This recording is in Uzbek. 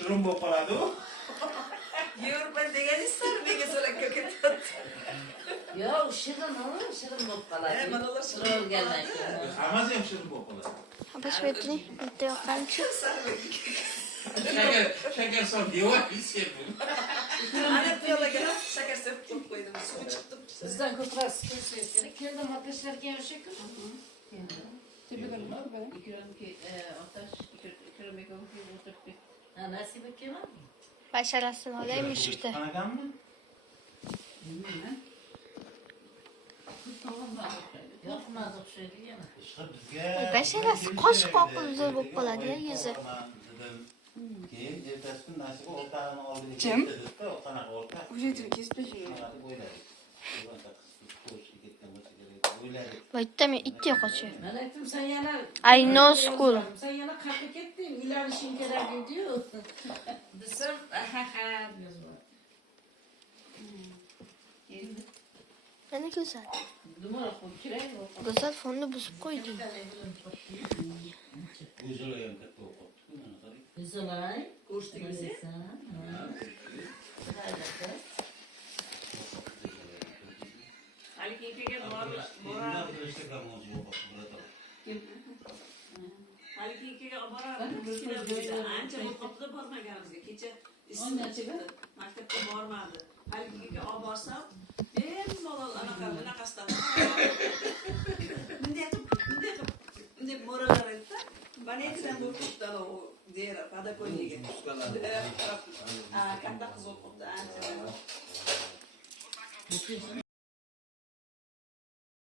shirin bo'lib qoladi u. Yevropa deganingizlar menga so'lakka ketadi. Yo'q, shirin bo'lib qoladi. Mana ular shirin bo'ladi. Hammasi ham shirin bo'lib qoladi. Посмотри, это yoqqanchi. Shakar solib devoysiz bu. Ana piyolaga shakar sepib qo'ydim. Suv chiqdi. Bizdan ko'proq suv kerak. Keldim otashlarga o'sha-ku. Nasib ekan. Basharasini olaymish işte. Qanaganmi? Yo'qmadi o'xshaydi yana. Basharasi qoshiq oqizib bo'lib qoladi ya yuzi. Keyin ertasi kun nasiba o'rtog'ini oldiga Kim? ketdi-da, qanaqa o'rtoq? Уже только спеши. Va bitta men itga qo'chay. Men aytdim, sen yana I know school. Sen yana qayerga ketding? Uylanishing kerak edi-yu. Desam, ha yozma. Mana go'zal. Nima qilib kerak? Go'zal fonni buzib qo'yding. O'zlarim katta o'qibdi-ku, mana qarang. Güzelay. Ko'rshdingizmi? Haligi Haligi boradi. Ancha bo'libdi bormaganimizga. Kecha ismi chiqdi. Maktabga bormadi. Haligiga olib borsam, bemalol bunaqasidan. Bunday mo'ralar aytdi. Banetidan bo'libdi u dera padakoyniga. Katta qiz o'qibdi ancha.